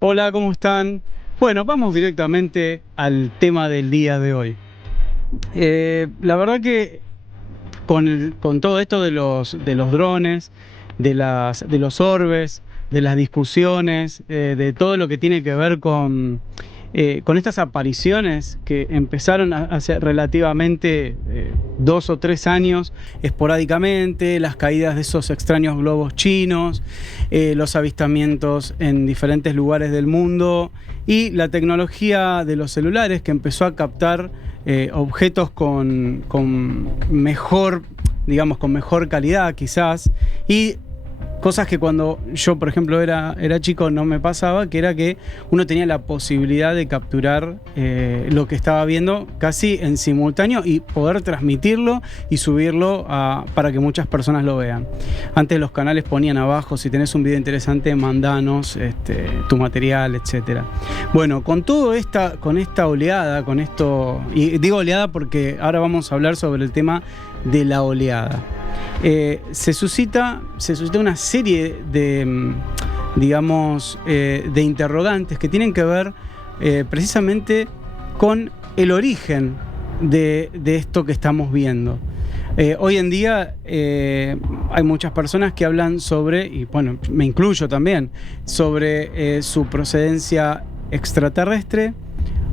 Hola, ¿cómo están? Bueno, vamos directamente al tema del día de hoy. La verdad que con todo esto de los drones, de los orbes, de las discusiones, de todo lo que tiene que ver con estas apariciones que empezaron hace relativamente 2 o 3 años, esporádicamente, las caídas de esos extraños globos chinos, los avistamientos en diferentes lugares del mundo y la tecnología de los celulares que empezó a captar objetos con mejor, digamos, con mejor calidad quizás, y cosas que cuando yo, por ejemplo, era chico no me pasaba, que era que uno tenía la posibilidad de capturar lo que estaba viendo casi en simultáneo y poder transmitirlo y subirlo para que muchas personas lo vean. Antes los canales ponían abajo: si tenés un video interesante, mandanos tu material, etc. Bueno, con esta oleada, con esto, y digo oleada porque ahora vamos a hablar sobre el tema de la oleada. Se suscita una serie de, digamos, de interrogantes que tienen que ver precisamente con el origen de esto que estamos viendo. Hoy en día hay muchas personas que hablan sobre, y bueno, me incluyo también, sobre su procedencia extraterrestre.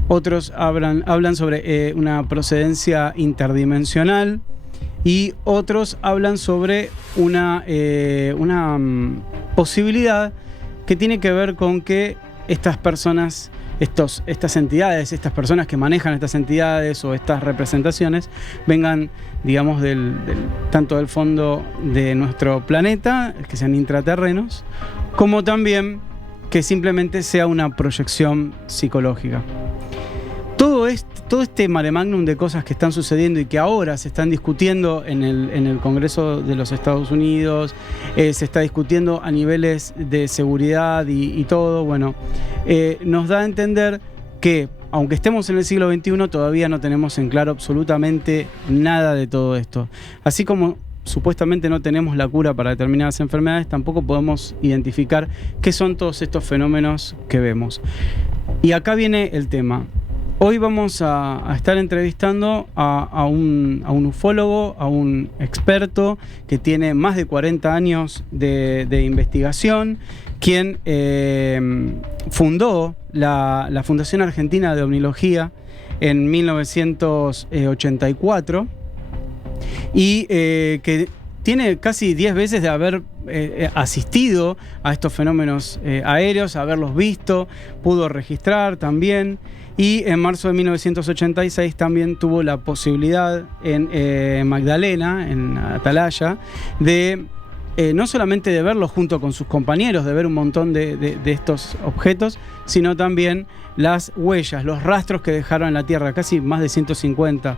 Otros hablan sobre una procedencia interdimensional. Y otros hablan sobre una posibilidad que tiene que ver con que estas personas, estas entidades, estas personas que manejan estas entidades o estas representaciones vengan, digamos, tanto del fondo de nuestro planeta, que sean intraterrenos, como también que simplemente sea una proyección psicológica. Todo este mare magnum de cosas que están sucediendo y que ahora se están discutiendo en el Congreso de los Estados Unidos, se está discutiendo a niveles de seguridad y todo, bueno, nos da a entender que, aunque estemos en el siglo XXI, todavía no tenemos en claro absolutamente nada de todo esto. Así como supuestamente no tenemos la cura para determinadas enfermedades, tampoco podemos identificar qué son todos estos fenómenos que vemos. Y acá viene el tema. Hoy vamos a estar entrevistando a un ufólogo, a un experto que tiene más de 40 años de investigación, quien fundó la Fundación Argentina de Ovnilogía en 1984 y que tiene casi 10 veces de haber asistido a estos fenómenos aéreos, haberlos visto, pudo registrar también. Y en marzo de 1986 también tuvo la posibilidad en Magdalena, en Atalaya, de no solamente de verlo junto con sus compañeros, de ver un montón de estos objetos, sino también las huellas, los rastros que dejaron en la Tierra, casi más de 150.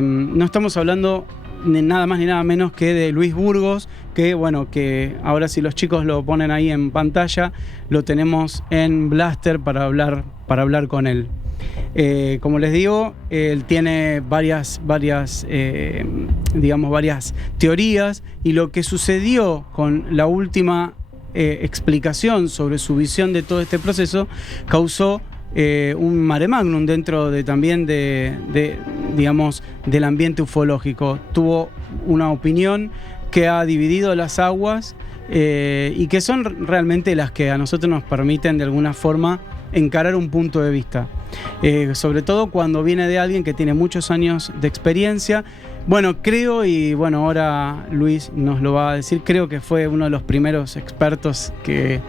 No estamos hablando de nada más ni nada menos que de Luis Burgos, que bueno, que ahora si los chicos lo ponen ahí en pantalla, lo tenemos en Blaster para hablar con él. Como les digo, él tiene varias teorías, y lo que sucedió con la última explicación sobre su visión de todo este proceso causó un mare magnum dentro también digamos, del ambiente ufológico. Tuvo una opinión que ha dividido las aguas y que son realmente las que a nosotros nos permiten de alguna forma encarar un punto de vista, sobre todo cuando viene de alguien que tiene muchos años de experiencia. Bueno, creo, y bueno, ahora Luis nos lo va a decir, creo que fue uno de los primeros expertos que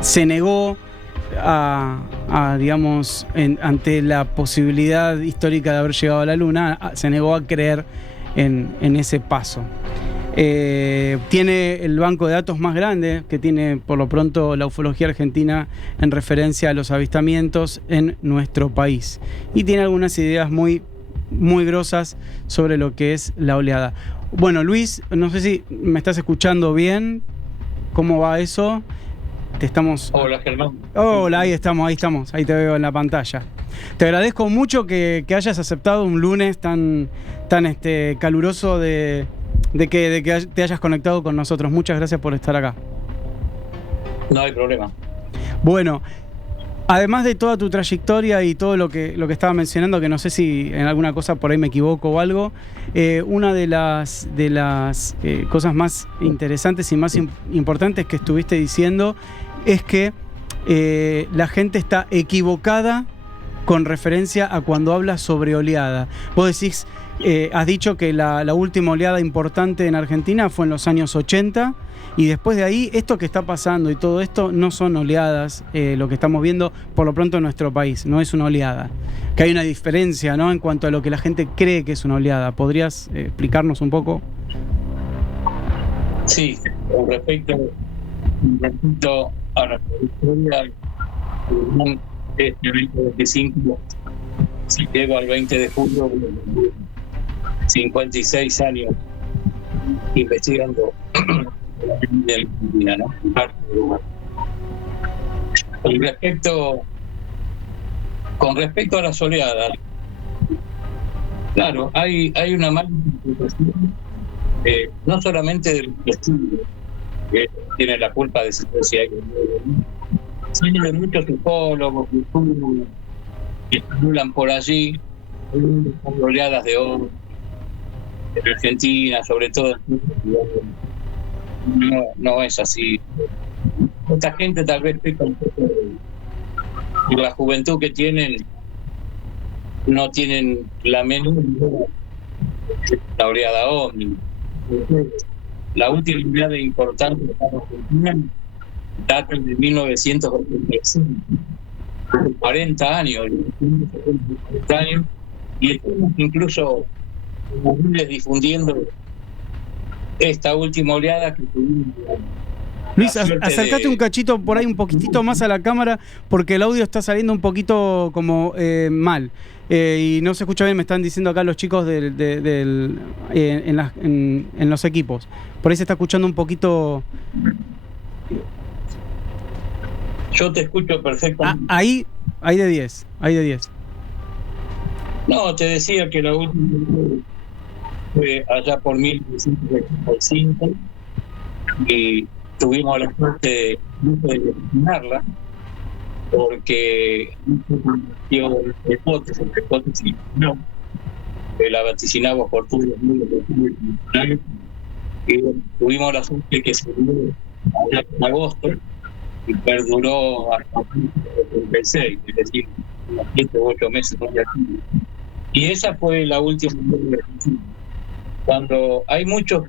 se negó digamos, ante la posibilidad histórica de haber llegado a la Luna, se negó a creer en ese paso. Tiene el banco de datos más grande que tiene por lo pronto la ufología argentina en referencia a los avistamientos en nuestro país, y tiene algunas ideas muy, muy grosas sobre lo que es la oleada. Bueno, Luis, no sé si me estás escuchando bien. ¿Cómo va eso? Hola, Germán. Hola, ahí estamos, ahí te veo en la pantalla. Te agradezco mucho que hayas aceptado un lunes tan caluroso de que te hayas conectado con nosotros. Muchas gracias por estar acá. No hay problema. Bueno, además de toda tu trayectoria y todo lo que estaba mencionando, que no sé si en alguna cosa por ahí me equivoco o algo, una de las cosas más interesantes y más importantes que estuviste diciendo es que la gente está equivocada con referencia a cuando habla sobre oleada. Vos decís, has dicho que la última oleada importante en Argentina fue en los años 80, y después de ahí, esto que está pasando y todo esto no son oleadas, lo que estamos viendo por lo pronto en nuestro país, no es una oleada. Que hay una diferencia, ¿no?, en cuanto a lo que la gente cree que es una oleada. ¿Podrías explicarnos un poco? Sí, con respecto a la historia, este 2025, si llego al 20 de julio, 56 años investigando de Argentina, ¿no? Con respecto a las oleadas, claro, hay una mala interpretación, no solamente del estudio, que tiene la culpa de si hay, sino de muchos psicólogos que circulan por allí, oleadas de oro en Argentina, sobre todo. No es así. Esta gente tal vez peca un poco por la juventud que tienen, no tienen la menor la oleada OVNI. La última oleada importante de Argentina data de 1985, 40 años, y estamos incluso difundiendo esta última oleada que tuvimos. Luis, acércate un cachito por ahí, un poquitito más a la cámara, porque el audio está saliendo un poquito como mal. Y no se escucha bien, me están diciendo acá los chicos en los equipos. Por ahí se está escuchando un poquito. Yo te escucho perfectamente. Ahí de 10, ahí de 10. No, te decía que la última fue allá por 1985 y tuvimos la suerte de terminarla porque dio hipótesis no, la vaticinamos por todo el mundo y tuvimos la suerte que se dio allá en agosto y perduró hasta el 36, es decir, unos 7 u 8 meses. Y esa fue la última. Cuando hay muchos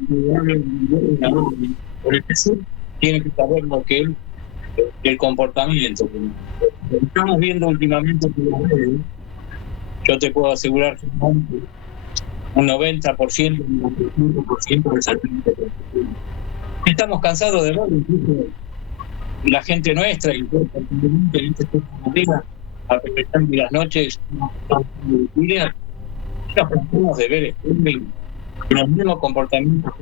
por el sur, tienen que saber lo que es el comportamiento. Lo que estamos viendo últimamente, yo te puedo asegurar que un 90%, un 95% de esa gente. Estamos cansados de ver, incluso la gente nuestra, y aprovechar las noches, tratamos de ver streaming, los mismos comportamientos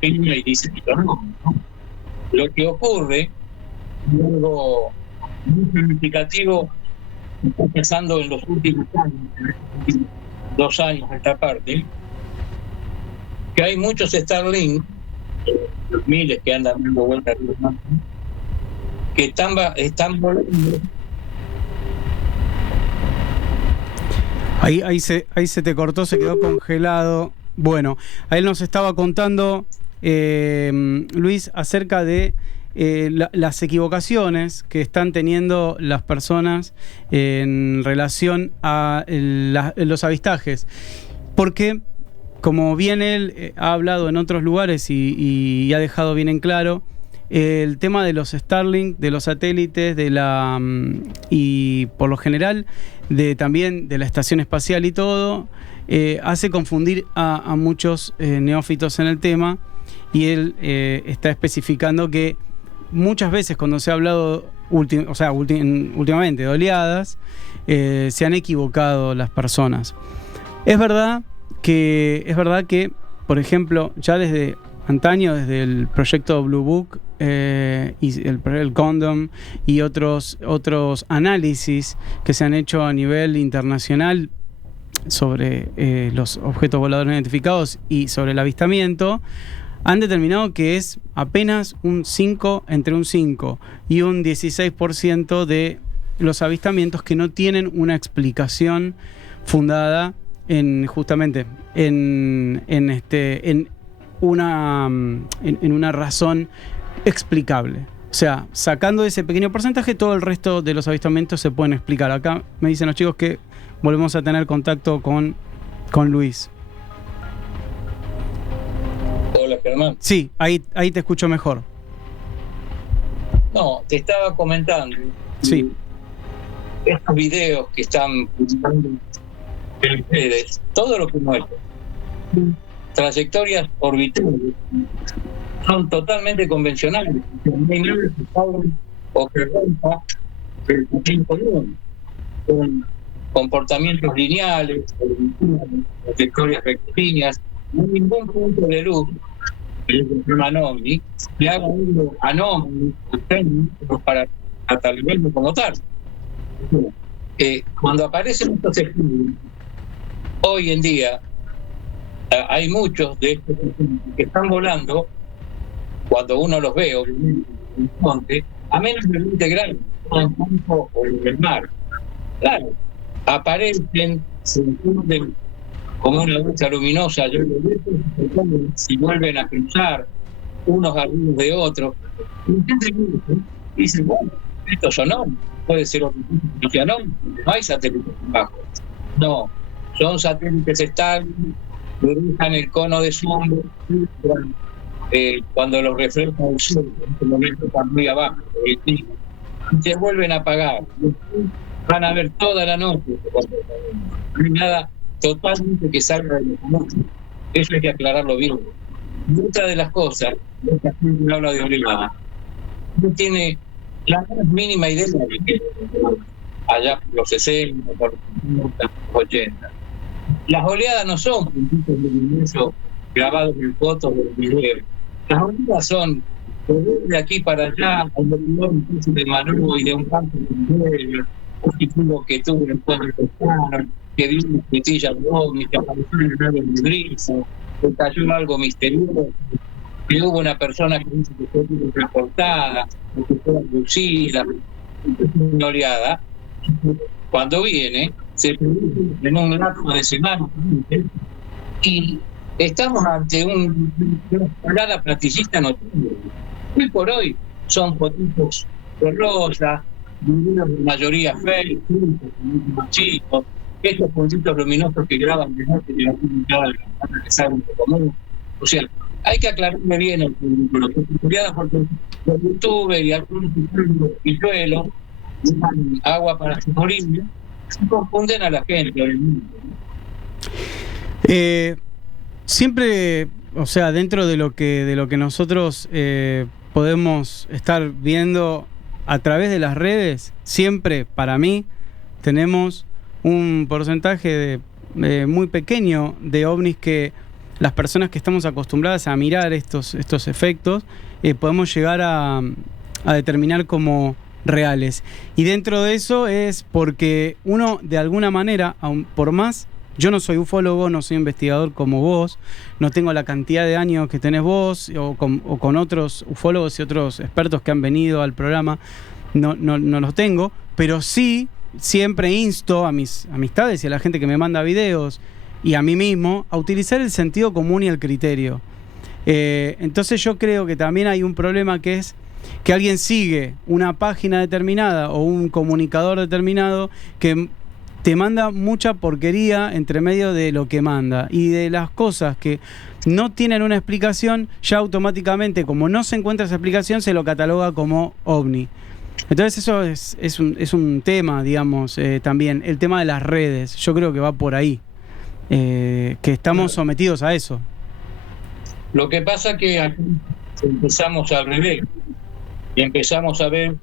que y dicen que no. Lo que ocurre, algo muy significativo, está pasando en los últimos años, 2 años esta parte, que hay muchos Starlink, los miles que andan dando vueltas, que están volando. Ahí se te cortó, se quedó congelado. Bueno, ahí nos estaba contando Luis acerca de las equivocaciones que están teniendo las personas en relación a los avistajes. Porque, como bien él ha hablado en otros lugares y ha dejado bien en claro, el tema de los Starlink, de los satélites, y por lo general también de la estación espacial y todo, hace confundir a muchos neófitos en el tema, y él está especificando que muchas veces cuando se ha hablado últimamente de oleadas, se han equivocado las personas. Es verdad que, por ejemplo, ya desde antaño, desde el proyecto Blue Book y el Condom y otros análisis que se han hecho a nivel internacional sobre los objetos voladores no identificados y sobre el avistamiento, han determinado que es apenas un 5, entre un 5 y un 16% de los avistamientos que no tienen una explicación fundada justamente en una razón explicable. O sea, sacando ese pequeño porcentaje, todo el resto de los avistamientos se pueden explicar. Acá me dicen los chicos que volvemos a tener contacto con Luis. Hola, Germán. Sí, ahí te escucho mejor. No, te estaba comentando. Sí. Estos videos que están publicando en redes, todo lo que muestra, trayectorias orbitales, son totalmente convencionales. No hay nada que salga o que rompa el patrón común, con comportamientos lineales, trayectorias rectilíneas, no hay ningún punto de luz ovni que haga algo anómalo para catalogarlo como tal. Cuando aparecen estos estudios, hoy en día hay muchos de estos que están volando, cuando uno los ve, obviamente, en el monte, a menos de 20 grados, en el campo o en el mar. Claro, aparecen, se funden como una lucha luminosa, si vuelven a cruzar unos algunos de otros, y dicen, bueno, estos son no, puede ser otro tipo de no hay satélites bajos. No, son satélites estables, que dejan el cono de sombra cuando los refleja el sol, en este momento están muy abajo, y se vuelven a apagar. Van a ver toda la noche, no hay nada totalmente que salga de lo común. Eso hay que aclararlo bien. Muchas de las cosas, esta gente habla de oleada, no tiene la más mínima idea de que allá por los 60, por los 80. Las oleadas no son puntitos luminosos grabados en fotos o en videos. Las oleadas son de aquí para allá, un de Manu y de un campo de un título que tuvo en el pueblo pescano, que vio una petilla de ovni, que apareció en el lago de brisa, que cayó algo misterioso, que hubo una persona que dice que fue transportada, que fue abducida, una oleada. Cuando viene, se produce en un lapso de semanas y estamos ante una oleada platicista notable. Hoy por hoy son fotitos de rosa, la mayoría fake, chicos, estos puntitos luminosos que graban de noche y la publicada que saben un poco común. O sea, hay que aclararme bien el público, lo que es porque los youtubers y algunos pilluelos usan agua para su orina, se confunden a la gente del mundo. Siempre, o sea, dentro de lo que nosotros podemos estar viendo a través de las redes, siempre para mí tenemos un porcentaje muy pequeño de ovnis que las personas que estamos acostumbradas a mirar estos efectos podemos llegar a determinar como reales. Y dentro de eso es porque uno, de alguna manera, por más, yo no soy ufólogo, no soy investigador como vos, no tengo la cantidad de años que tenés vos o con otros ufólogos y otros expertos que han venido al programa, no los tengo, pero sí siempre insto a mis amistades y a la gente que me manda videos y a mí mismo a utilizar el sentido común y el criterio. Entonces yo creo que también hay un problema, que es que alguien sigue una página determinada o un comunicador determinado que te manda mucha porquería entre medio de lo que manda, y de las cosas que no tienen una explicación, ya automáticamente, como no se encuentra esa explicación, se lo cataloga como ovni. Entonces eso es un tema, digamos, también el tema de las redes. Yo creo que va por ahí, que estamos sometidos a eso. Lo que pasa que aquí empezamos al revés y empezamos a ver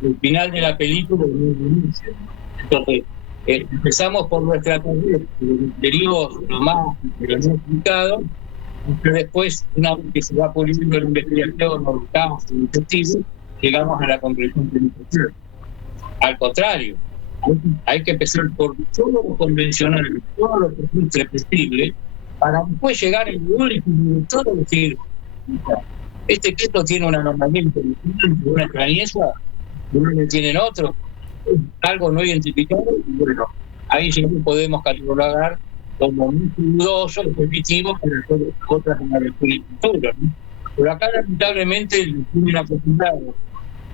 el final de la película y el inicio. Entonces empezamos por nuestra carrera, los misterios, lo más explicado, y después, una vez que se va puliendo la investigación, los casos, los testigos, llegamos a la conclusión de la. Al contrario, hay que empezar por todo lo convencional, todo lo que es imprescriptible, para después llegar en el último de todo, decir, Este queso tiene una normalidad inteligente, una extrañeza, que no le tienen otros, algo no identificado, y bueno, ahí sí podemos catalogar como muy dudoso, positivo, para otras en la cultura, ¿no? Pero acá lamentablemente tienen acostumbrados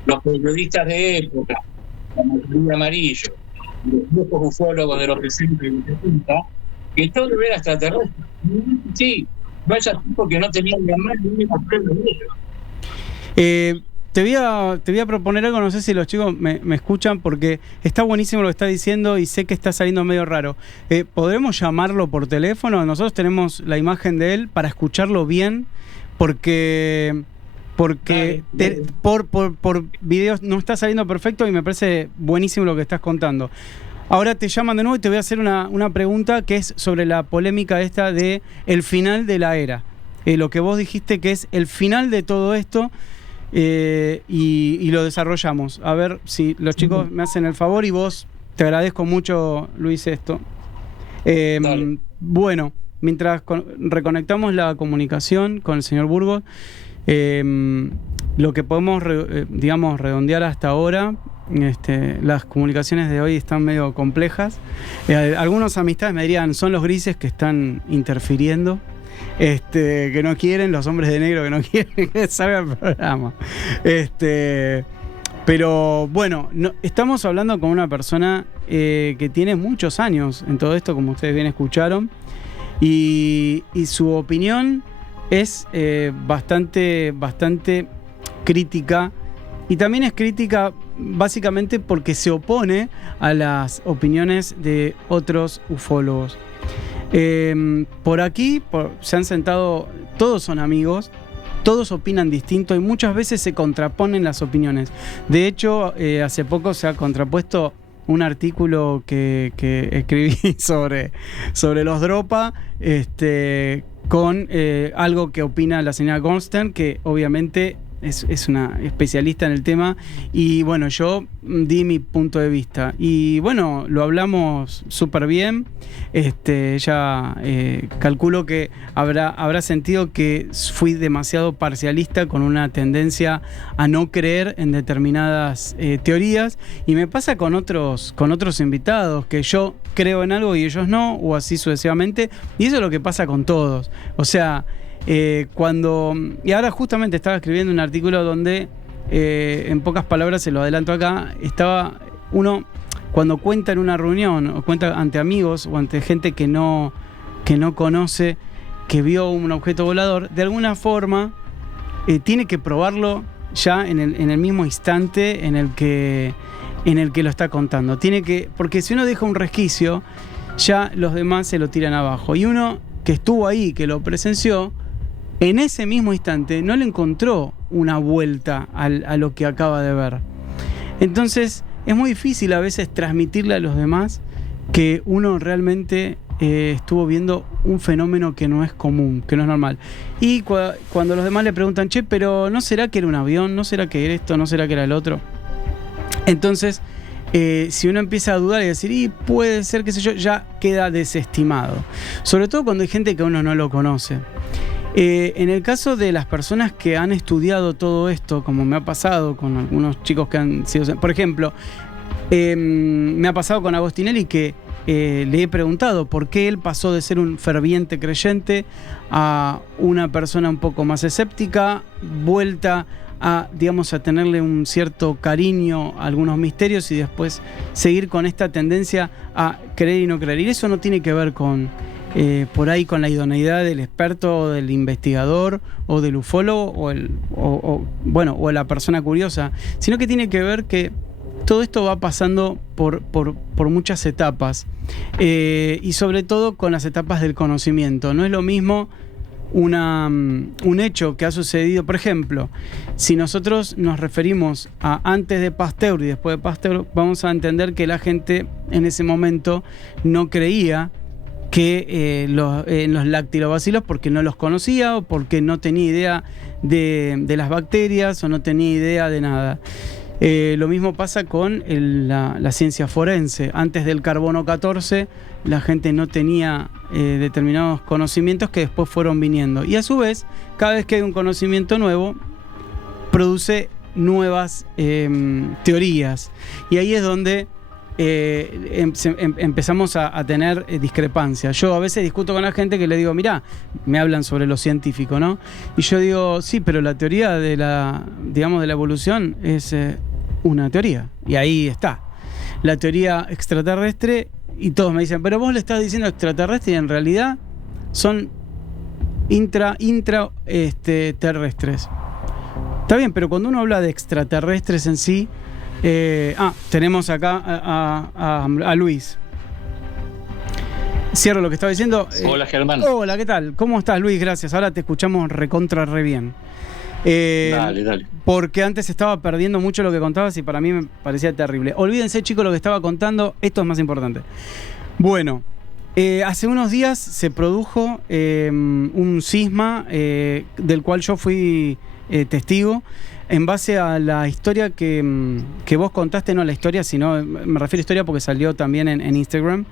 los periodistas de época, la mayoría amarillo, los viejos ufólogos de los 60 y los 70, que todo era extraterrestre. Sí, no es así porque no tenían la más mínima prueba de ello. Te voy a proponer algo, no sé si los chicos me escuchan, porque está buenísimo lo que está diciendo y sé que está saliendo medio raro. ¿Podremos llamarlo por teléfono? Nosotros tenemos la imagen de él para escucharlo bien, porque por videos no está saliendo perfecto y me parece buenísimo lo que estás contando. Ahora te llaman de nuevo y te voy a hacer una pregunta que es sobre la polémica esta de el final de la era. Lo que vos dijiste que es el final de todo esto, y lo desarrollamos. A ver si los chicos me hacen el favor, y vos, te agradezco mucho, Luis, esto. Bueno, mientras reconectamos la comunicación con el señor Burgos, lo que podemos, digamos, redondear hasta ahora, las comunicaciones de hoy están medio complejas. Algunos amistades me dirían, son los grises que están interfiriendo, que no quieren, los hombres de negro que no quieren que salga el programa. Pero bueno, estamos hablando con una persona que tiene muchos años en todo esto, como ustedes bien escucharon, y su opinión es bastante crítica, y también es crítica básicamente porque se opone a las opiniones de otros ufólogos. Por aquí se han sentado, todos son amigos, todos opinan distinto y muchas veces se contraponen las opiniones. De hecho, hace poco se ha contrapuesto un artículo que escribí sobre los Dropa, con algo que opina la señora Goldstein, que obviamente es una especialista en el tema, y bueno, yo di mi punto de vista y bueno, lo hablamos súper bien. Ya calculo que habrá sentido que fui demasiado parcialista, con una tendencia a no creer en determinadas teorías, y me pasa con otros invitados, que yo creo en algo y ellos no, o así sucesivamente, y eso es lo que pasa con todos. O sea, y ahora justamente estaba escribiendo un artículo donde, en pocas palabras, se lo adelanto acá, estaba uno, cuando cuenta en una reunión, o cuenta ante amigos o ante gente que no conoce, que vio un objeto volador, de alguna forma tiene que probarlo ya en el mismo instante en el que lo está contando. Porque si uno deja un resquicio, ya los demás se lo tiran abajo. Y uno que estuvo ahí, que lo presenció, en ese mismo instante no le encontró una vuelta a lo que acaba de ver. Entonces es muy difícil a veces transmitirle a los demás que uno realmente estuvo viendo un fenómeno que no es común, que no es normal. Y cuando los demás le preguntan, che, pero ¿no será que era un avión? ¿No será que era esto? ¿No será que era el otro? Entonces, si uno empieza a dudar y decir, y puede ser, qué sé yo, ya queda desestimado. Sobre todo cuando hay gente que uno no lo conoce. En el caso de las personas que han estudiado todo esto, como me ha pasado con algunos chicos que han sido... Por ejemplo, me ha pasado con Agostinelli, que le he preguntado por qué él pasó de ser un ferviente creyente a una persona un poco más escéptica, vuelta a tenerle un cierto cariño a algunos misterios, y después seguir con esta tendencia a creer y no creer. Y eso no tiene que ver con... por ahí con la idoneidad del experto, o del investigador, o del ufólogo, o la persona curiosa, sino que tiene que ver que todo esto va pasando por muchas etapas, y sobre todo con las etapas del conocimiento. No es lo mismo un hecho que ha sucedido, por ejemplo, si nosotros nos referimos a antes de Pasteur y después de Pasteur, vamos a entender que la gente en ese momento no creía que en los lactilobacilos, porque no los conocía, o porque no tenía idea de las bacterias, o no tenía idea de nada. Lo mismo pasa con la ciencia forense. Antes del carbono 14, la gente no tenía determinados conocimientos que después fueron viniendo. Y a su vez, cada vez que hay un conocimiento nuevo, produce nuevas teorías. Y ahí es donde empezamos a tener discrepancias. Yo a veces discuto con la gente que le digo, mirá, me hablan sobre lo científico, ¿no? Y yo digo, sí, pero la teoría de la evolución es una teoría. Y ahí está. La teoría extraterrestre, y todos me dicen, pero vos le estás diciendo extraterrestre y en realidad son terrestres. Está bien, pero cuando uno habla de extraterrestres en sí, tenemos acá a Luis. Cierro lo que estaba diciendo. Hola, Germán. Hola, ¿qué tal? ¿Cómo estás, Luis? Gracias. Ahora te escuchamos recontra re bien. Dale. Porque antes estaba perdiendo mucho lo que contabas y para mí me parecía terrible. Olvídense, chicos, lo que estaba contando. Esto es más importante. Bueno, hace unos días se produjo un cisma del cual yo fui testigo, en base a la historia que vos contaste, no la historia, sino me refiero a historia porque salió también en Instagram.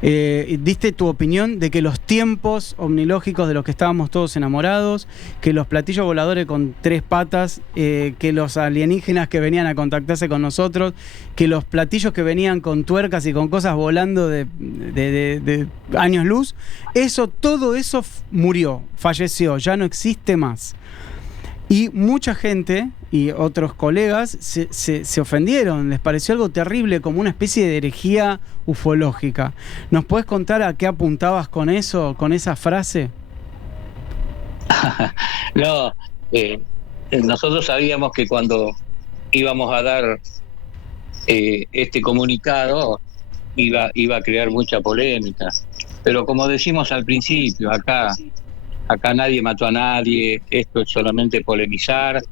Diste tu opinión de que los tiempos omnilógicos de los que estábamos todos enamorados, que los platillos voladores con 3 patas, que los alienígenas que venían a contactarse con nosotros, que los platillos que venían con tuercas y con cosas volando de años luz, todo eso murió, falleció, ya no existe más. Y mucha gente y otros colegas se ofendieron, les pareció algo terrible, como una especie de herejía ufológica. ¿Nos puedes contar a qué apuntabas con eso, con esa frase? No, nosotros sabíamos que cuando íbamos a dar este comunicado iba a crear mucha polémica. Pero como decimos al principio, acá nadie mató a nadie, esto es solamente polemizar,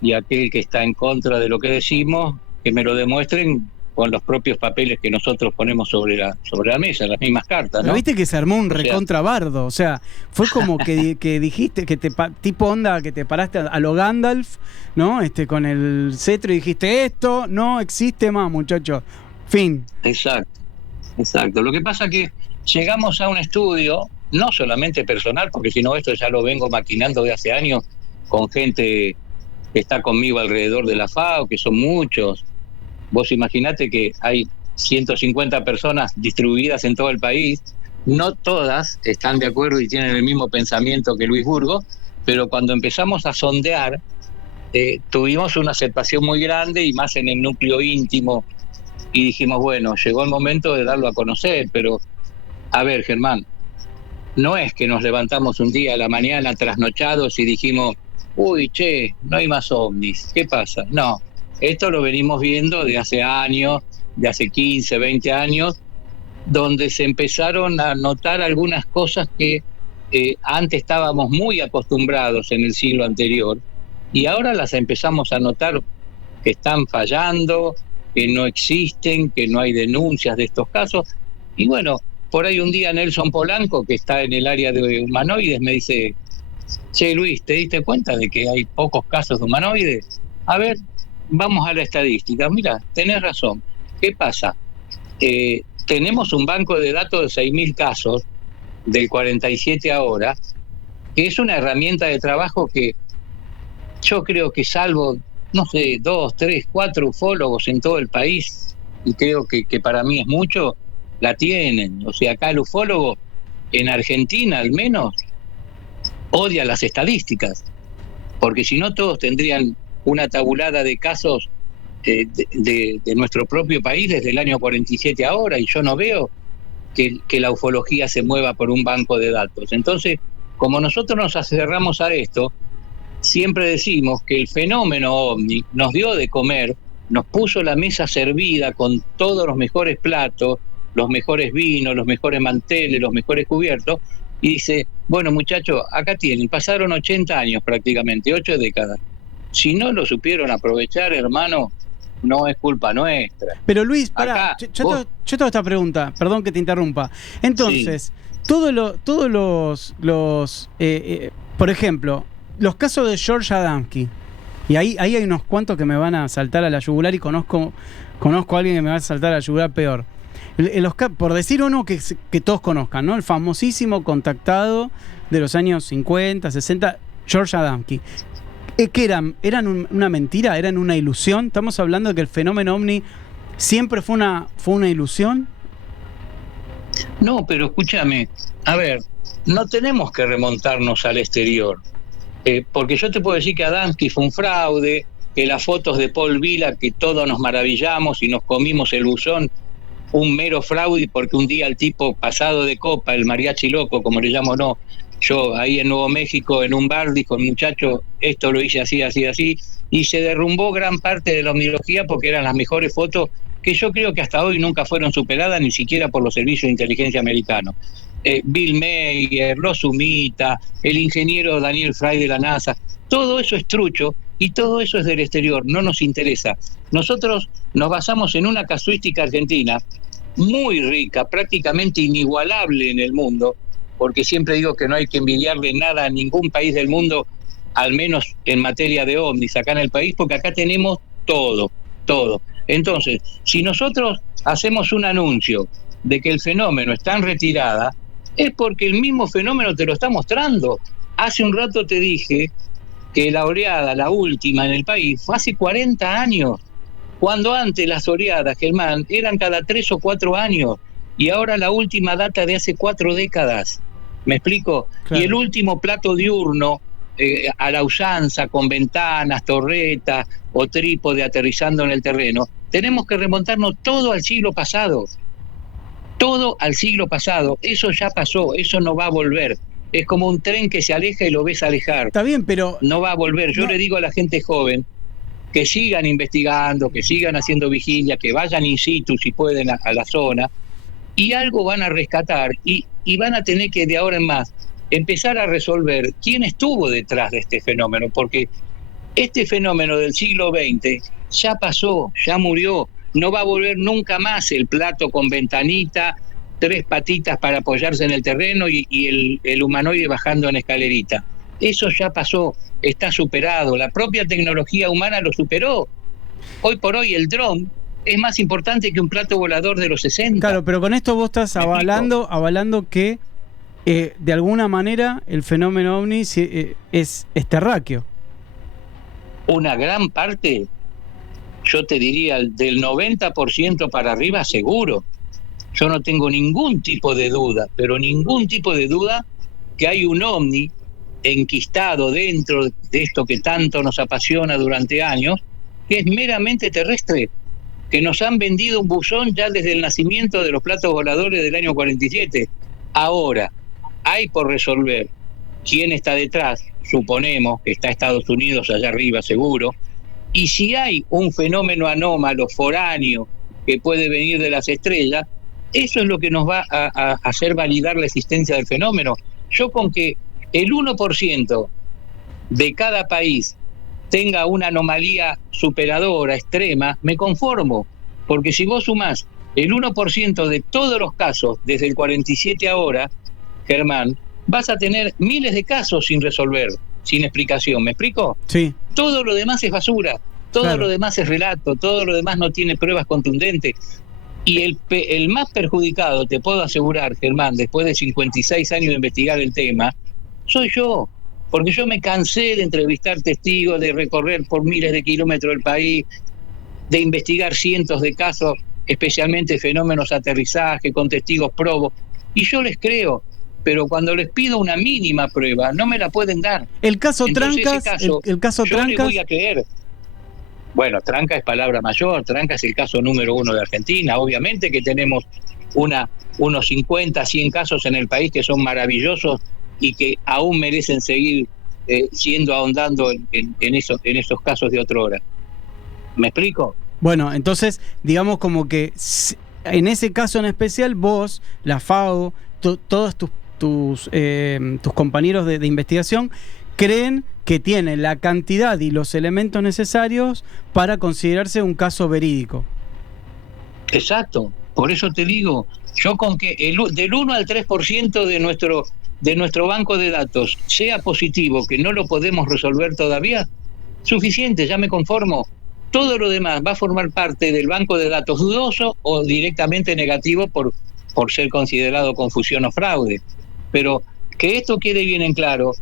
y aquel que está en contra de lo que decimos, que me lo demuestren con los propios papeles que nosotros ponemos sobre la mesa, las mismas cartas, ¿no? Pero viste que se armó un recontrabardo, o sea, fue como que dijiste, que tipo onda, que te paraste a lo Gandalf, ¿no? Con el cetro y dijiste, esto no existe más, muchachos. Fin. Exacto. Lo que pasa es que llegamos a un estudio, no solamente personal, porque si no esto ya lo vengo maquinando de hace años con gente que está conmigo alrededor de la FAO, que son muchos. Vos imaginate que hay 150 personas distribuidas en todo el país, no todas están de acuerdo y tienen el mismo pensamiento que Luis Burgo, pero cuando empezamos a sondear, tuvimos una aceptación muy grande y más en el núcleo íntimo, y dijimos, bueno, llegó el momento de darlo a conocer. Pero, a ver, Germán, no es que nos levantamos un día a la mañana trasnochados y dijimos, uy, che, no hay más ovnis, ¿qué pasa? No, esto lo venimos viendo de hace años, de hace 15, 20 años, donde se empezaron a notar algunas cosas que antes estábamos muy acostumbrados en el siglo anterior, y ahora las empezamos a notar que están fallando, que no existen, que no hay denuncias de estos casos. Y bueno, por ahí un día Nelson Polanco, que está en el área de humanoides, me dice, che, Luis, ¿te diste cuenta de que hay pocos casos de humanoides? A ver, vamos a la estadística. Mira, tenés razón. ¿Qué pasa? Tenemos un banco de datos de 6.000 casos, del 47 ahora, que es una herramienta de trabajo que yo creo que salvo, no sé, 2, 3, 4 ufólogos en todo el país, y creo que para mí es mucho, la tienen. O sea, acá el ufólogo, en Argentina al menos, odia las estadísticas, porque si no todos tendrían una tabulada de casos de nuestro propio país desde el año 47 ahora, y yo no veo que la ufología se mueva por un banco de datos. Entonces, como nosotros nos aferramos a esto, siempre decimos que el fenómeno ovni nos dio de comer, nos puso la mesa servida con todos los mejores platos, los mejores vinos, los mejores manteles, los mejores cubiertos, y dice, bueno, muchachos, acá tienen, pasaron 80 años prácticamente, 8 décadas. Si no lo supieron aprovechar, hermano, no es culpa nuestra. Pero Luis, pará, yo tengo esta pregunta, perdón que te interrumpa. Entonces, sí, todos los por ejemplo, los casos de George Adamski, Y ahí hay unos cuantos que me van a saltar a la yugular y conozco a alguien que me va a saltar a la yugular peor. Por decir uno que todos conozcan, ¿no? El famosísimo contactado de los años 50, 60, George Adamski. ¿Qué eran? ¿Eran una mentira? ¿Eran una ilusión? ¿Estamos hablando de que el fenómeno ovni siempre fue una ilusión? No, pero escúchame, a ver, no tenemos que remontarnos al exterior, porque yo te puedo decir que Adamski fue un fraude, que las fotos de Paul Vila, que todos nos maravillamos y nos comimos el buzón, un mero fraude, porque un día el tipo pasado de copa, el mariachi loco, como le llamo, no, yo ahí en Nuevo México, en un bar, dijo, muchacho, esto lo hice así, así, así, y se derrumbó gran parte de la omnilogía porque eran las mejores fotos que yo creo que hasta hoy nunca fueron superadas ni siquiera por los servicios de inteligencia americanos. Bill Meyer, Rosumita, el ingeniero Daniel Fry de la NASA, todo eso es trucho y todo eso es del exterior, no nos interesa. Nosotros nos basamos en una casuística argentina muy rica, prácticamente inigualable en el mundo, porque siempre digo que no hay que envidiarle nada a ningún país del mundo, al menos en materia de ovnis acá en el país, porque acá tenemos todo. Entonces, si nosotros hacemos un anuncio de que el fenómeno está en retirada, es porque el mismo fenómeno te lo está mostrando. Hace un rato te dije que la oleada, la última en el país, fue hace 40 años, cuando antes las oleadas, Germán, eran cada 3 o 4 años, y ahora la última data de hace 4 décadas. ¿Me explico? Claro. Y el último plato diurno, a la usanza, con ventanas, torretas o trípode aterrizando en el terreno, tenemos que remontarnos todo al siglo pasado. Todo al siglo pasado. Eso ya pasó, eso no va a volver. Es como un tren que se aleja y lo ves alejar. Está bien, pero... No va a volver. Yo le digo a la gente joven que sigan investigando, que sigan haciendo vigilia, que vayan in situ si pueden a la zona, y algo van a rescatar, y van a tener que de ahora en más empezar a resolver quién estuvo detrás de este fenómeno, porque este fenómeno del siglo XX ya pasó, ya murió, no va a volver nunca más el plato con ventanita, 3 patitas para apoyarse en el terreno y el humanoide bajando en escalerita. Eso ya pasó, está superado, la propia tecnología humana lo superó. Hoy por hoy el dron es más importante que un plato volador de los 60. Claro, pero con esto vos estás avalando que de alguna manera el fenómeno ovni es terráqueo. Una gran parte, yo te diría del 90% para arriba seguro. Yo no tengo ningún tipo de duda, pero ningún tipo de duda que hay un ovni enquistado dentro de esto que tanto nos apasiona durante años, que es meramente terrestre, que nos han vendido un buzón ya desde el nacimiento de los platos voladores del año 47. Ahora, hay por resolver quién está detrás, suponemos que está Estados Unidos allá arriba seguro, y si hay un fenómeno anómalo, foráneo, que puede venir de las estrellas, eso es lo que nos va a hacer validar la existencia del fenómeno. Yo con que el 1% de cada país tenga una anomalía superadora, extrema, me conformo, porque si vos sumás el 1% de todos los casos desde el 47 ahora, Germán, vas a tener miles de casos sin resolver, sin explicación. ¿Me explico? Sí. Todo lo demás es basura, todo lo demás es relato, todo lo demás no tiene pruebas contundentes. Y el más perjudicado, te puedo asegurar, Germán, después de 56 años de investigar el tema, soy yo. Porque yo me cansé de entrevistar testigos, de recorrer por miles de kilómetros del país, de investigar cientos de casos, especialmente fenómenos de aterrizaje, con testigos probos. Y yo les creo, pero cuando les pido una mínima prueba, no me la pueden dar. El caso Entonces, Trancas, el caso yo Trancas... le voy a creer. Bueno, Tranca es palabra mayor, Tranca es el caso número 1 de Argentina. Obviamente que tenemos unos 50, 100 casos en el país que son maravillosos y que aún merecen seguir ahondando en esos casos de otrora. ¿Me explico? Bueno, entonces, digamos como que en ese caso en especial, vos, la FAO, todos tus compañeros de investigación creen que tiene la cantidad y los elementos necesarios para considerarse un caso verídico. Exacto, por eso te digo, yo con que del 1 al 3% de nuestro banco de datos sea positivo, que no lo podemos resolver todavía, suficiente, ya me conformo. Todo lo demás va a formar parte del banco de datos dudoso o directamente negativo por ser considerado confusión o fraude. Pero que esto quede bien en claro,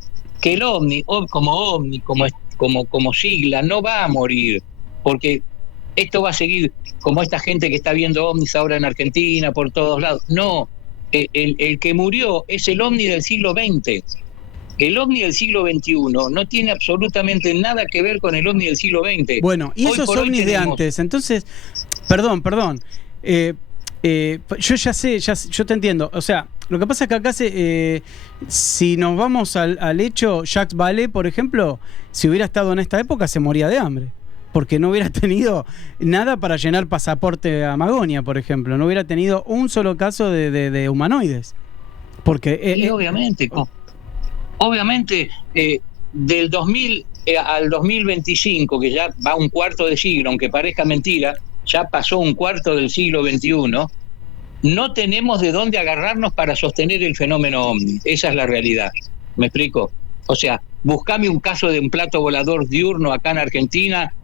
que el OVNI, como sigla, no va a morir, porque esto va a seguir como esta gente que está viendo ovnis ahora en Argentina, por todos lados. No, el que murió es el OVNI del siglo XX. El OVNI del siglo XXI no tiene absolutamente nada que ver con el OVNI del siglo XX. Bueno, y esos ovnis de antes, entonces, perdón, yo ya sé, yo te entiendo. O sea, lo que pasa es que acá si nos vamos al hecho, Jacques Vallée, por ejemplo, si hubiera estado en esta época se moría de hambre, porque no hubiera tenido nada para llenar pasaporte a Magonia, por ejemplo. No hubiera tenido un solo caso de humanoides. Porque y obviamente, del 2000 al 2025, que ya va un cuarto de siglo, aunque parezca mentira, ya pasó un cuarto del siglo XXI, no tenemos de dónde agarrarnos para sostener el fenómeno OVNI. Esa es la realidad. ¿Me explico? O sea, buscame un caso de un plato volador diurno acá en Argentina,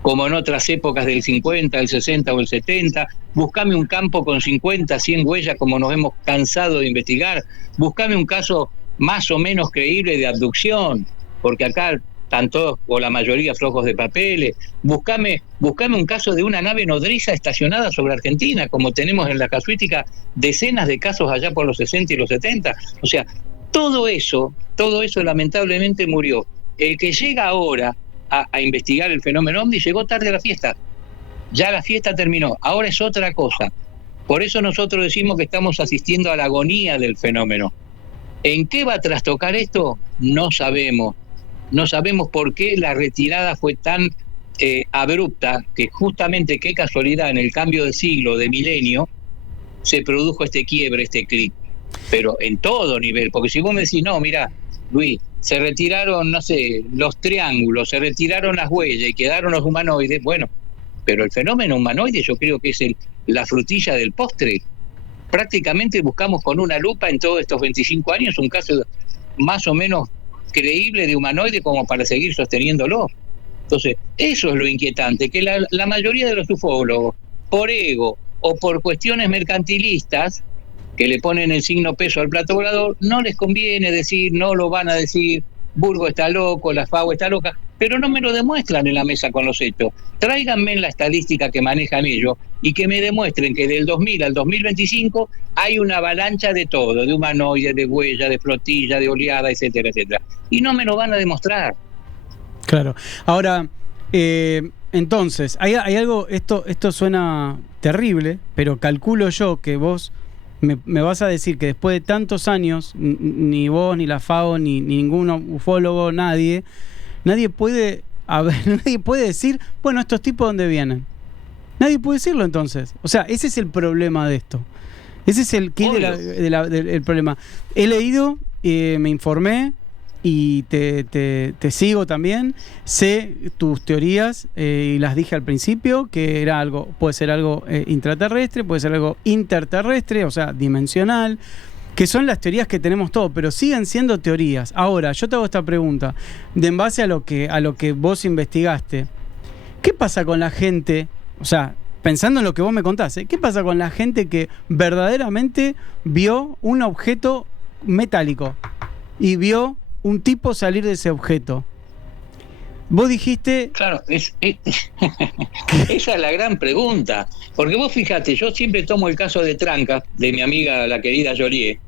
como en otras épocas del 50, el 60 o el 70. Buscame un campo con 50, 100 huellas, como nos hemos cansado de investigar. Buscame un caso más o menos creíble de abducción, porque acá están todos, o la mayoría, flojos de papeles. Buscame un caso de una nave nodriza estacionada sobre Argentina, como tenemos en la casuística decenas de casos allá por los 60 y los 70. O sea, todo eso lamentablemente murió. El que llega ahora a investigar el fenómeno OVNI llegó tarde a la fiesta. Ya la fiesta terminó, ahora es otra cosa. Por eso nosotros decimos que estamos asistiendo a la agonía del fenómeno. ¿En qué va a trastocar esto? No sabemos. No sabemos por qué la retirada fue tan abrupta, que justamente, qué casualidad, en el cambio de siglo, de milenio, se produjo este quiebre, este clic. Pero en todo nivel, porque si vos me decís, no, mira, Luis, se retiraron, no sé, los triángulos, se retiraron las huellas y quedaron los humanoides, bueno, pero el fenómeno humanoide yo creo que es la frutilla del postre. Prácticamente buscamos con una lupa en todos estos 25 años un caso más o menos creíble de humanoide como para seguir sosteniéndolo. Entonces, eso es lo inquietante, que la mayoría de los ufólogos, por ego o por cuestiones mercantilistas, que le ponen el signo peso al plato volador, no les conviene decir, no lo van a decir, Burgo está loco, la FAO está loca, pero no me lo demuestran en la mesa con los hechos. Tráiganme la estadística que manejan ellos y que me demuestren que del 2000 al 2025 hay una avalancha de todo, de humanoides, de huella, de flotilla, de oleada, etcétera, etcétera. Y no me lo van a demostrar. Claro. Ahora, entonces, hay algo, esto suena terrible, pero calculo yo que vos me vas a decir que después de tantos años, ni vos, ni la FAO, ni ningún ufólogo, nadie puede decir, bueno, estos tipos ¿dónde vienen? Nadie puede decirlo entonces. O sea, ese es el problema de esto. Ese es el key del problema. He leído, me informé y te sigo también. Sé tus teorías y las dije al principio, que era puede ser algo intraterrestre, puede ser algo interterrestre, o sea, dimensional, que son las teorías que tenemos todos, pero siguen siendo teorías. Ahora, yo te hago esta pregunta, en base a lo que vos investigaste, ¿qué pasa con la gente? O sea, pensando en lo que vos me contaste, ¿qué pasa con la gente que verdaderamente vio un objeto metálico y vio un tipo salir de ese objeto? Vos dijiste... Claro, esa es la gran pregunta. Porque vos fíjate, yo siempre tomo el caso de Tranca, de mi amiga la querida Joliet,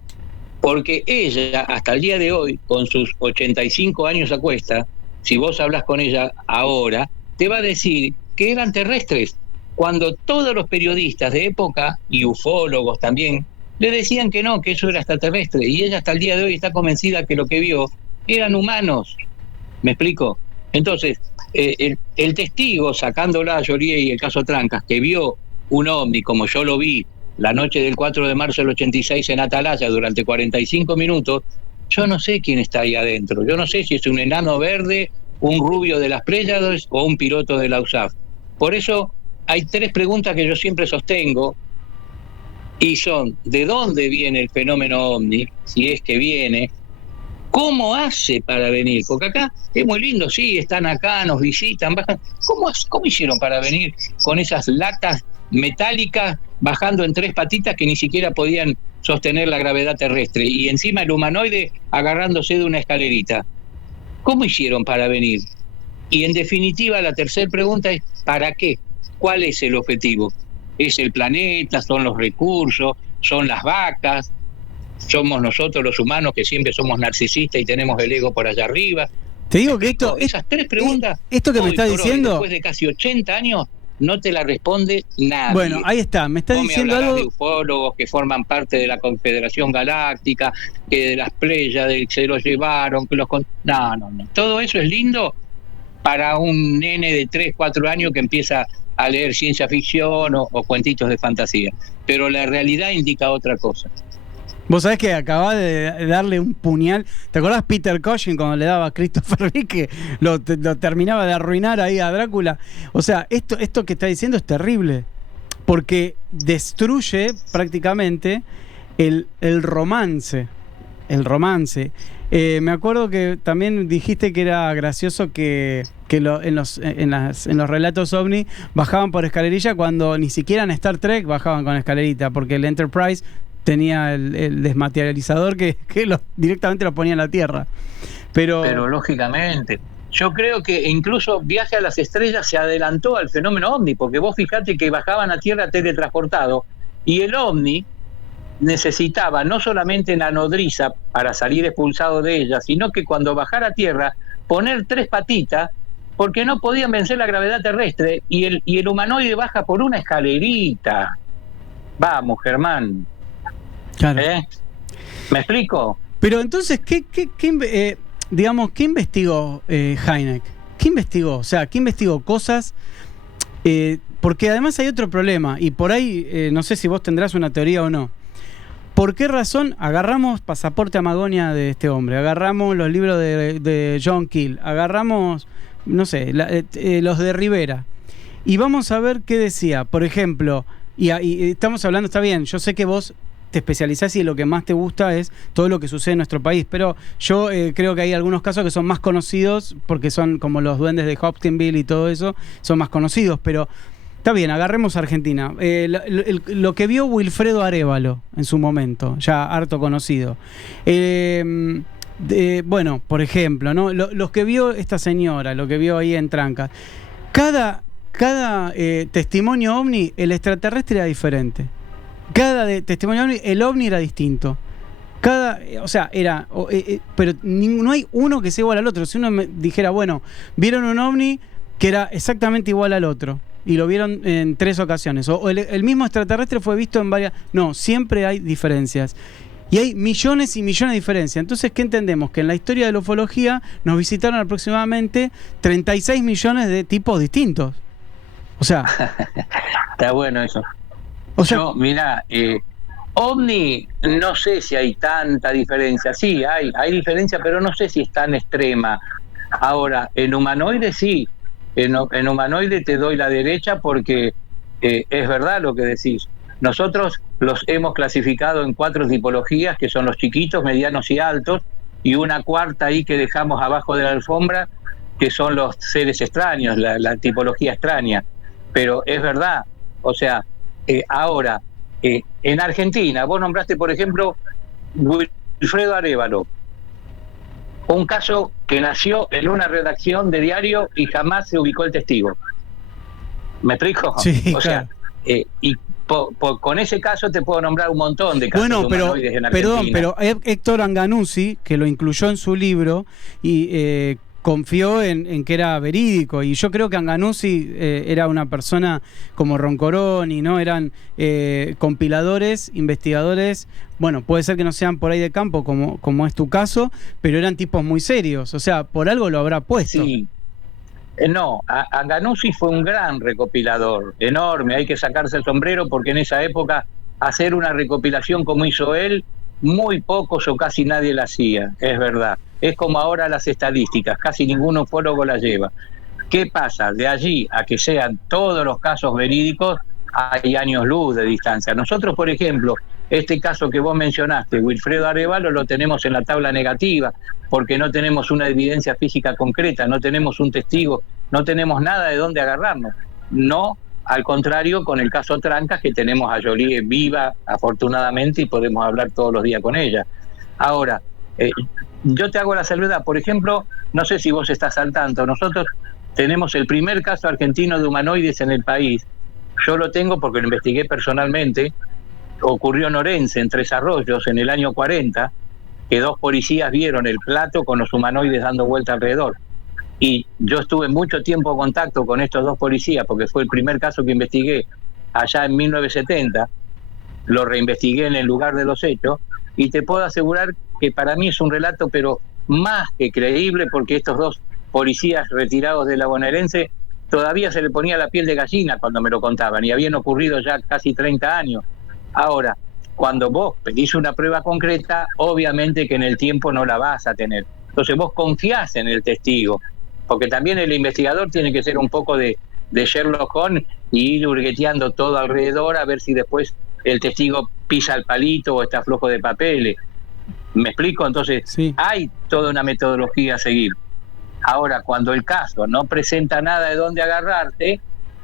porque ella, hasta el día de hoy, con sus 85 años a cuesta, si vos hablas con ella ahora, te va a decir que eran terrestres, cuando todos los periodistas de época, y ufólogos también, le decían que no, que eso era extraterrestre, y ella hasta el día de hoy está convencida que lo que vio eran humanos. ¿Me explico? Entonces, el testigo, sacándola a Joliet y el caso Trancas, que vio un ovni como yo lo vi la noche del 4 de marzo del 86 en Atalaya durante 45 minutos, yo no sé quién está ahí adentro. Yo no sé si es un enano verde, un rubio de las Pléyades o un piloto de la USAF. Por eso hay tres preguntas que yo siempre sostengo, y son: ¿de dónde viene el fenómeno ovni? Si es que viene. ¿Cómo hace para venir? Porque acá es muy lindo, sí, están acá, nos visitan, bajan. ¿Cómo hicieron para venir con esas latas metálicas bajando en 3 patitas que ni siquiera podían sostener la gravedad terrestre? Y encima el humanoide agarrándose de una escalerita. ¿Cómo hicieron para venir? Y en definitiva, la tercera pregunta es, ¿para qué? ¿Cuál es el objetivo? ¿Es el planeta? ¿Son los recursos? ¿Son las vacas? ¿Somos nosotros los humanos que siempre somos narcisistas y tenemos el ego por allá arriba? Te digo que Esas 3 preguntas, esto que me estás diciendo, después de casi 80 años, no te la responde nadie. Bueno, ahí está, me estás diciendo algo de ufólogos que forman parte de la Confederación Galáctica, que de las Pléyades se los llevaron, que los... No. Todo eso es lindo para un nene de 3, 4 años que empieza a leer ciencia ficción o cuentitos de fantasía. Pero la realidad indica otra cosa. Vos sabés que acababa de darle un puñal. ¿Te acordás Peter Cushing cuando le daba a Christopher Lee que lo terminaba de arruinar ahí a Drácula? O sea, esto que está diciendo es terrible. Porque destruye prácticamente el romance. El romance. Me acuerdo que también dijiste que era gracioso que en los relatos OVNI bajaban por escalerilla cuando ni siquiera en Star Trek bajaban con escalerita, porque el Enterprise tenía el desmaterializador que directamente lo ponía en la Tierra. Pero lógicamente, yo creo que incluso Viaje a las Estrellas se adelantó al fenómeno OVNI, porque vos fijate que bajaban a Tierra teletransportado, y el OVNI necesitaba no solamente la nodriza para salir expulsado de ella, sino que cuando bajara a Tierra, poner 3 patitas, porque no podían vencer la gravedad terrestre, y el humanoide baja por una escalerita. Vamos, Germán. Claro. ¿Me explico? Pero entonces, ¿qué investigó Hynek? ¿Qué investigó? O sea, ¿qué investigó? Cosas... porque además hay otro problema, y por ahí, no sé si vos tendrás una teoría o no. ¿Por qué razón agarramos Pasaporte a Magonia de este hombre? Agarramos los libros de John Keel, agarramos, no sé, los de Rivera, y vamos a ver qué decía. Por ejemplo, y estamos hablando, está bien, yo sé que vos te especializás y lo que más te gusta es todo lo que sucede en nuestro país, pero yo creo que hay algunos casos que son más conocidos porque son como los duendes de Hopkinsville y todo eso, son más conocidos, pero está bien, agarremos Argentina. Lo que vio Wilfredo Arévalo en su momento, ya harto conocido. Bueno, por ejemplo, ¿no? Los que vio esta señora, lo que vio ahí en Trancas. Cada testimonio OVNI, el extraterrestre era diferente. Cada testimonio OVNI, el OVNI era distinto. Pero no hay uno que sea igual al otro. Si uno me dijera, bueno, vieron un OVNI que era exactamente igual al otro y lo vieron en 3 ocasiones, o el mismo extraterrestre fue visto en varias... No, siempre hay diferencias. Y hay millones y millones de diferencias. Entonces, ¿qué entendemos? Que en la historia de la ufología nos visitaron aproximadamente 36 millones de tipos distintos. O sea... Está bueno eso. O sea, yo, mirá, OVNI, no sé si hay tanta diferencia. Sí, hay diferencia, pero no sé si es tan extrema. Ahora, en humanoide sí. En humanoide te doy la derecha porque es verdad lo que decís. Nosotros los hemos clasificado en 4 tipologías, que son los chiquitos, medianos y altos, y una cuarta ahí que dejamos abajo de la alfombra, que son los seres extraños, la tipología extraña. Pero es verdad, o sea... ahora, en Argentina, vos nombraste, por ejemplo, Wilfredo Arévalo, un caso que nació en una redacción de diario y jamás se ubicó el testigo. ¿Me explico? Sí, o sea, con ese caso te puedo nombrar un montón de casos de humanoides en Argentina. Perdón, pero Héctor Anganuzzi, que lo incluyó en su libro, y confió en que era verídico, y yo creo que Anganuzzi era una persona como Roncoroni, ¿no? Eran compiladores, investigadores, bueno, puede ser que no sean por ahí de campo como es tu caso, pero eran tipos muy serios, o sea, por algo lo habrá puesto. Sí. No, Anganuzzi fue un gran recopilador, enorme, hay que sacarse el sombrero porque en esa época hacer una recopilación como hizo él, muy pocos o casi nadie la hacía, es verdad. Es como ahora las estadísticas, casi ningún ufólogo la lleva. ¿Qué pasa? De allí a que sean todos los casos verídicos, hay años luz de distancia. Nosotros, por ejemplo, este caso que vos mencionaste, Wilfredo Arévalo, lo tenemos en la tabla negativa, porque no tenemos una evidencia física concreta, no tenemos un testigo, no tenemos nada de dónde agarrarnos. No, al contrario, con el caso Trancas, que tenemos a Jolie viva, afortunadamente, y podemos hablar todos los días con ella. Ahora, yo te hago la salvedad, por ejemplo, no sé si vos estás al tanto, nosotros tenemos el primer caso argentino de humanoides en el país. Yo lo tengo porque lo investigué personalmente. Ocurrió en Orense, en Tres Arroyos, en el año 40, que 2 policías vieron el plato con los humanoides dando vuelta alrededor. Y yo estuve mucho tiempo en contacto con estos 2 policías, porque fue el primer caso que investigué allá en 1970, lo reinvestigué en el lugar de los hechos, y te puedo asegurar que para mí es un relato, pero más que creíble, porque estos 2 policías retirados de la bonaerense todavía se le ponía la piel de gallina cuando me lo contaban, y habían ocurrido ya casi 30 años. Ahora, cuando vos pedís una prueba concreta, obviamente que en el tiempo no la vas a tener. Entonces vos confiás en el testigo, porque también el investigador tiene que ser un poco de Sherlock Holmes y ir hurgueteando todo alrededor a ver si después el testigo pisa el palito o está flojo de papeles. ¿Me explico? Entonces Sí. hay toda una metodología a seguir. Ahora, cuando el caso no presenta nada de dónde agarrarte,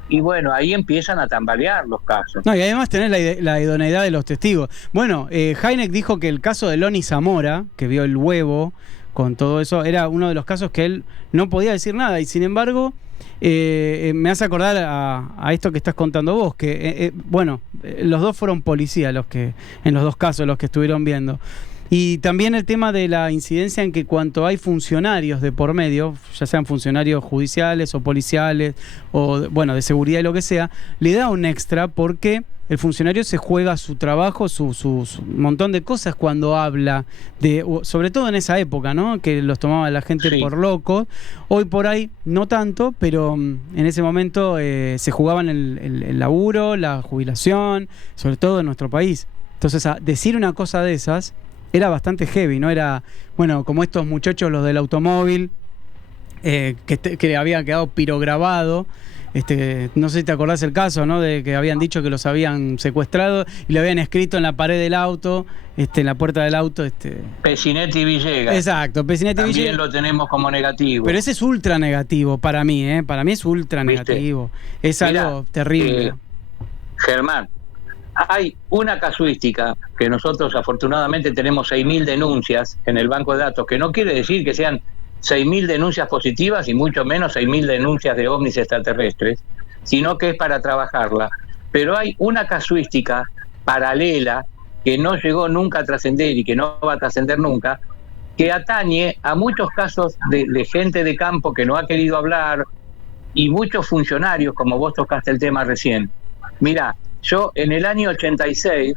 y bueno, ahí empiezan a tambalear los casos. No, y además tenés la idoneidad de los testigos. Bueno, Hynek dijo que el caso de Loni Zamora, que vio el huevo con todo eso, era uno de los casos que él no podía decir nada. Y sin embargo, me hace acordar a esto que estás contando vos, que, los 2 fueron policías en los 2 casos los que estuvieron viendo. Y también el tema de la incidencia en que cuanto hay funcionarios de por medio, ya sean funcionarios judiciales o policiales o de seguridad y lo que sea, le da un extra porque el funcionario se juega su trabajo, su montón de cosas cuando habla, sobre todo en esa época, ¿no? Que los tomaba la gente por locos. Hoy por ahí no tanto, pero en ese momento se jugaban el laburo, la jubilación, sobre todo en nuestro país. Entonces, decir una cosa de esas era bastante heavy, ¿no? Era, como estos muchachos, los del automóvil, que había quedado pirograbado. No sé si te acordás el caso, ¿no? De que habían dicho que los habían secuestrado y lo habían escrito en la pared del auto, en la puerta del auto. Pecinetti y Villegas. Exacto, Pecinetti y Villegas. También lo tenemos como negativo. Pero ese es ultra negativo para mí, ¿eh? Para mí es ultra negativo. Es algo terrible. Germán, hay una casuística que nosotros afortunadamente tenemos 6.000 denuncias en el banco de datos, que no quiere decir que sean 6.000 denuncias positivas y mucho menos 6.000 denuncias de ovnis extraterrestres, sino que es para trabajarla. Pero hay una casuística paralela que no llegó nunca a trascender y que no va a trascender nunca, que atañe a muchos casos de gente de campo que no ha querido hablar y muchos funcionarios, como vos tocaste el tema recién. Mirá, yo en el año 86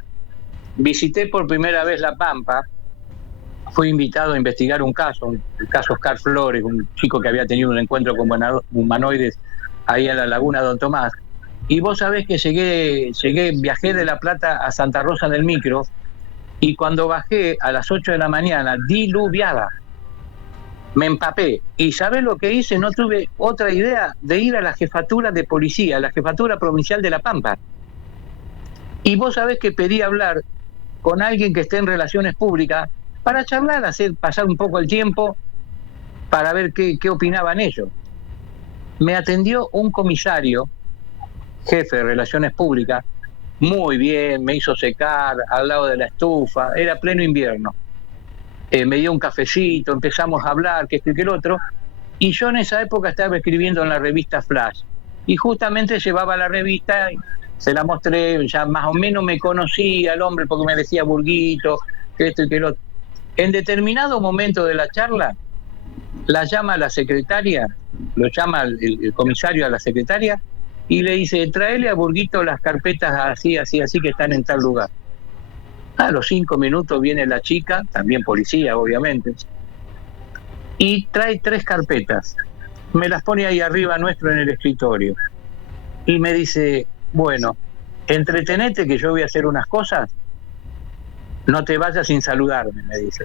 visité por primera vez La Pampa. Fui invitado a investigar un caso, el caso Oscar Flores, un chico que había tenido un encuentro con humanoides ahí en la laguna Don Tomás. Y vos sabés que viajé de La Plata a Santa Rosa en el micro, y cuando bajé a las 8 de la mañana, diluviada, me empapé. ¿Y sabés lo que hice? No tuve otra idea de ir a la jefatura de policía, a la jefatura provincial de La Pampa. Y vos sabés que pedí hablar con alguien que esté en relaciones públicas para charlar, pasar un poco el tiempo para ver qué opinaban ellos. Me atendió un comisario, jefe de relaciones públicas, muy bien, me hizo secar al lado de la estufa, era pleno invierno. Me dio un cafecito, empezamos a hablar, que esto y que el otro, y yo en esa época estaba escribiendo en la revista Flash, y justamente llevaba la revista, se la mostré, ya más o menos me conocía el hombre porque me decía Burguito, que esto y que el otro. En determinado momento de la charla, la llama la secretaria, lo llama el comisario a la secretaria, y le dice, tráele a Burguito las carpetas así que están en tal lugar. A los 5 minutos viene la chica, también policía obviamente, y trae 3 carpetas. Me las pone ahí arriba nuestro en el escritorio. Y me dice, bueno, entretenete que yo voy a hacer unas cosas, no te vayas sin saludarme, me dice.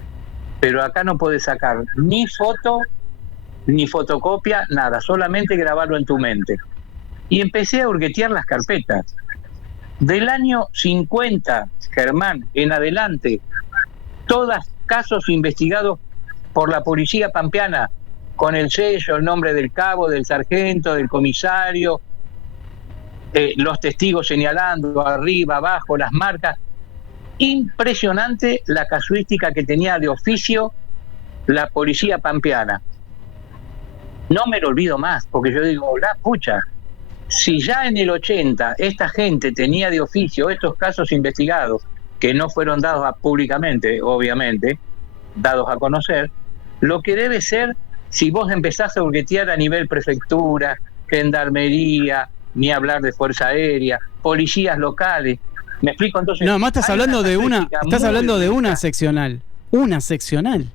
Pero acá no puedes sacar ni foto, ni fotocopia, nada, solamente grabarlo en tu mente. Y empecé a hurguetear las carpetas. Del año 50, Germán, en adelante, todos casos investigados por la policía pampeana, con el sello, el nombre del cabo, del sargento, del comisario, los testigos señalando arriba, abajo, las marcas. Impresionante la casuística que tenía de oficio la policía pampeana. No me lo olvido más, porque yo digo, la pucha, si ya en el 80 esta gente tenía de oficio estos casos investigados, que no fueron dados públicamente, obviamente, dados a conocer, lo que debe ser, si vos empezás a hurguetear a nivel prefectura, gendarmería, ni hablar de Fuerza Aérea, policías locales, ¿me explico? Entonces, no, más estás hablando de una seccional. Una seccional.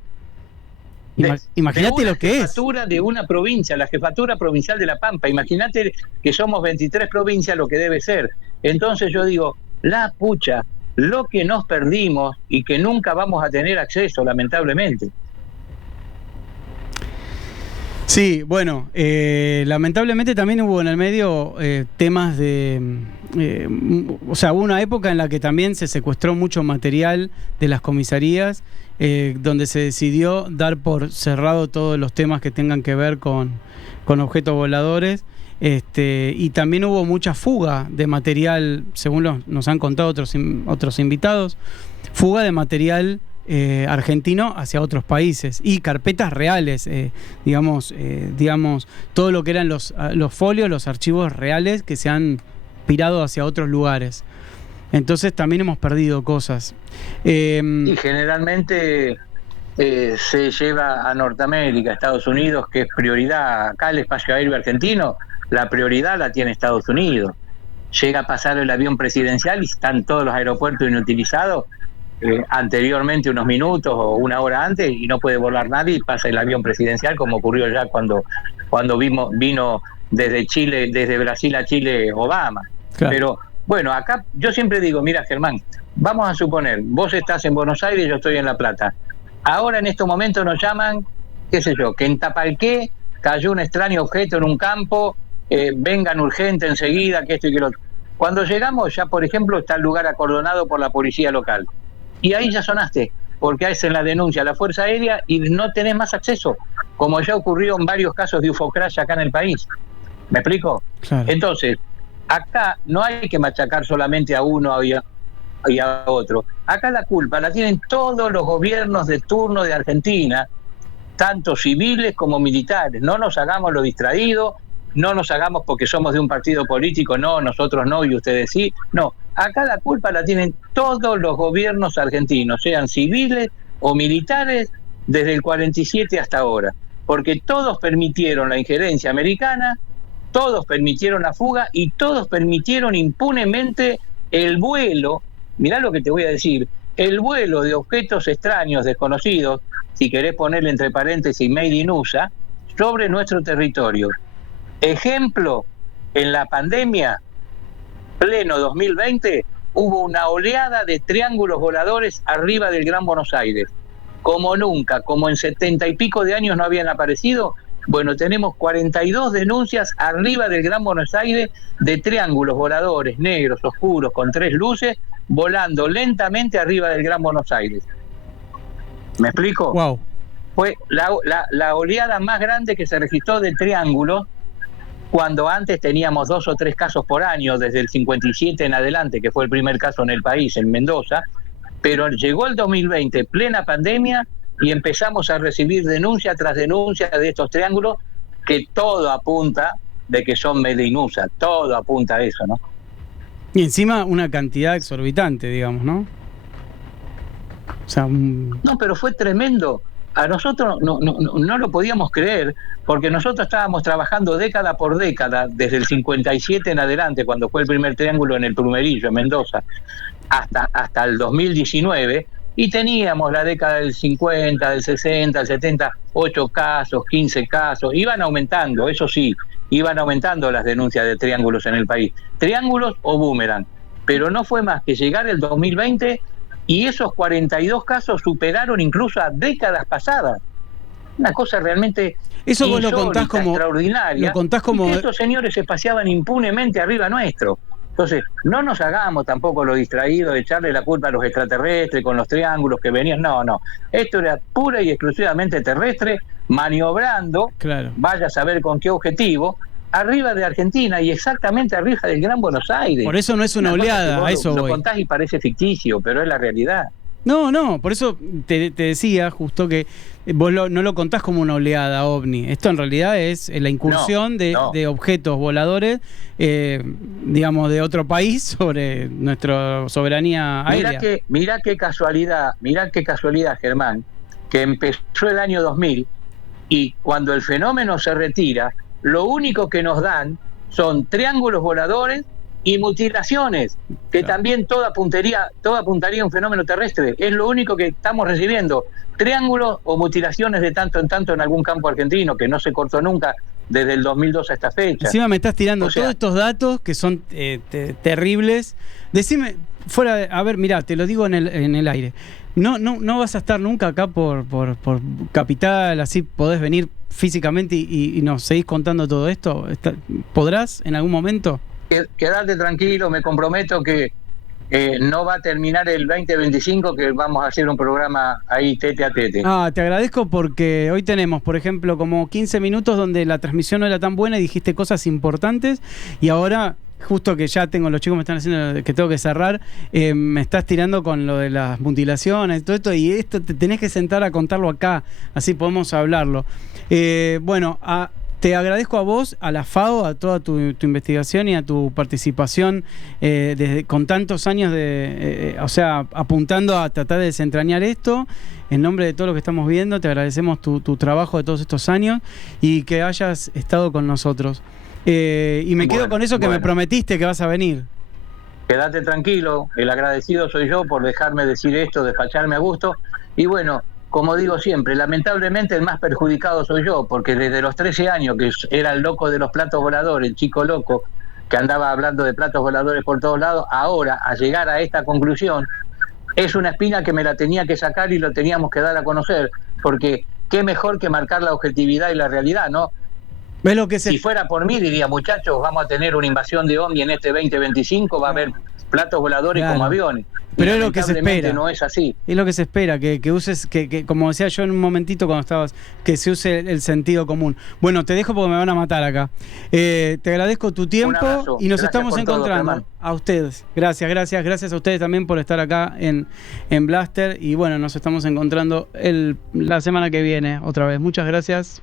Imagínate lo que es. La jefatura de una provincia, la jefatura provincial de La Pampa. Imagínate que somos 23 provincias, lo que debe ser. Entonces yo digo, la pucha, lo que nos perdimos y que nunca vamos a tener acceso, lamentablemente. Sí, bueno, lamentablemente también hubo en el medio temas de... o sea, hubo una época en la que también se secuestró mucho material de las comisarías, donde se decidió dar por cerrado todos los temas que tengan que ver con objetos voladores, y también hubo mucha fuga de material, según nos han contado otros invitados, fuga de material argentino hacia otros países y carpetas reales, digamos, todo lo que eran los folios, los archivos reales que se han pirado hacia otros lugares. Entonces también hemos perdido cosas. Y generalmente se lleva a Norteamérica, Estados Unidos, que es prioridad. Acá el espacio aéreo argentino, la prioridad la tiene Estados Unidos. Llega a pasar el avión presidencial y están todos los aeropuertos inutilizados. Anteriormente, unos minutos o una hora antes, y no puede volar nadie y pasa el avión presidencial, como ocurrió ya cuando vino desde Chile, desde Brasil a Chile, Obama. Claro. Pero bueno, acá yo siempre digo, mira, Germán, vamos a suponer, vos estás en Buenos Aires, yo estoy en La Plata. Ahora en estos momentos nos llaman, qué sé yo, que en Tapalqué cayó un extraño objeto en un campo, vengan urgente enseguida, que esto y que lo otro. Cuando llegamos ya, por ejemplo, está el lugar acordonado por la policía local. Y ahí ya sonaste, porque hacen la denuncia a la Fuerza Aérea y no tenés más acceso, como ya ocurrió en varios casos de ufocrash acá en el país. ¿Me explico? Claro. Entonces, acá no hay que machacar solamente a uno y a otro. Acá la culpa la tienen todos los gobiernos de turno de Argentina, tanto civiles como militares. No nos hagamos lo distraídos, no nos hagamos porque somos de un partido político, no, nosotros no y ustedes sí. No, acá la culpa la tienen todos los gobiernos argentinos, sean civiles o militares, desde el 47 hasta ahora, porque todos permitieron la injerencia americana, todos permitieron la fuga y todos permitieron impunemente el vuelo, mirá lo que te voy a decir, el vuelo de objetos extraños, desconocidos, si querés ponerle entre paréntesis Made in USA, sobre nuestro territorio. Ejemplo, en la pandemia, pleno 2020, hubo una oleada de triángulos voladores arriba del Gran Buenos Aires. Como nunca, como en 70 y pico de años no habían aparecido. Bueno, tenemos 42 denuncias arriba del Gran Buenos Aires de triángulos voladores negros, oscuros, con 3 luces, volando lentamente arriba del Gran Buenos Aires. ¿Me explico? Wow. Fue la oleada más grande que se registró de triángulos, cuando antes teníamos 2 o 3 casos por año, desde el 57 en adelante, que fue el primer caso en el país, en Mendoza, pero llegó el 2020, plena pandemia, y empezamos a recibir denuncia tras denuncia de estos triángulos, que todo apunta de que son Made in USA, todo apunta a eso, ¿no? Y encima una cantidad exorbitante, digamos, ¿no? O sea, No, pero fue tremendo. A nosotros no lo podíamos creer, porque nosotros estábamos trabajando década por década, desde el 57 en adelante, cuando fue el primer triángulo en el Plumerillo, en Mendoza, hasta el 2019, y teníamos la década del 50, del 60, del 70, 8 casos, 15 casos, iban aumentando, eso sí, iban aumentando las denuncias de triángulos en el país, triángulos o boomerang, pero no fue más que llegar el 2020 y esos 42 casos superaron incluso a décadas pasadas. Una cosa realmente eso insólita, vos lo contás como extraordinaria, lo contás como y que estos señores se paseaban impunemente arriba nuestro. Entonces, no nos hagamos tampoco los distraídos de echarle la culpa a los extraterrestres con los triángulos que venían. No, no. Esto era pura y exclusivamente terrestre, maniobrando, Claro. vaya a saber con qué objetivo, arriba de Argentina y exactamente arriba del Gran Buenos Aires. Por eso no es una cosa que oleada, vos a eso lo voy. contás y parece ficticio, pero es la realidad. No, no, por eso te decía justo que vos no lo contás como una oleada ovni. Esto en realidad es la incursión de objetos voladores, digamos, de otro país sobre nuestra soberanía aérea. Mirá qué casualidad, Germán, que empezó el año 2000 y cuando el fenómeno se retira, lo único que nos dan son triángulos voladores y mutilaciones, que Claro. también todo apuntaría a un fenómeno terrestre. Es lo único que estamos recibiendo, triángulos o mutilaciones de tanto en tanto en algún campo argentino, que no se cortó nunca desde el 2002 a esta fecha. Encima me estás tirando O sea, todos estos datos que son terribles. Decime, fuera de, a ver, mirá, te lo digo en el aire. No vas a estar nunca acá por Capital, así podés venir físicamente y nos seguís contando todo esto. ¿Podrás en algún momento? Quedate tranquilo, me comprometo que no va a terminar el 2025, que vamos a hacer un programa ahí tete a tete. Ah, te agradezco porque hoy tenemos, por ejemplo, como 15 minutos donde la transmisión no era tan buena y dijiste cosas importantes y ahora, justo que ya tengo, los chicos me están haciendo que tengo que cerrar, me estás tirando con lo de las mutilaciones y todo esto, y esto te tenés que sentar a contarlo acá, así podemos hablarlo. Bueno, te agradezco a vos, a la FAO, a toda tu investigación y a tu participación con tantos años o sea, apuntando a tratar de desentrañar esto. En nombre de todo lo que estamos viendo, te agradecemos tu trabajo de todos estos años y que hayas estado con nosotros. Y me quedo con eso que me prometiste que vas a venir. Quédate tranquilo, el agradecido soy yo por dejarme decir esto, despacharme a gusto. Y bueno, como digo siempre, lamentablemente el más perjudicado soy yo, porque desde los 13 años, que era el loco de los platos voladores, el chico loco, que andaba hablando de platos voladores por todos lados, ahora a llegar a esta conclusión, es una espina que me la tenía que sacar y lo teníamos que dar a conocer, porque qué mejor que marcar la objetividad y la realidad, ¿no? ¿Ves lo que Si fuera por mí, diría, muchachos, vamos a tener una invasión de ovni en este 2025, va a haber platos voladores como aviones. Pero es lo que se espera. No es así. Es lo que se espera, que uses, que como decía yo en un momentito cuando estabas, que se use el sentido común. Bueno, te dejo porque me van a matar acá. Te agradezco tu tiempo y nos estamos encontrando. Todo, a ustedes. Gracias a ustedes también por estar acá en Blaster. Y bueno, nos estamos encontrando la semana que viene otra vez. Muchas gracias.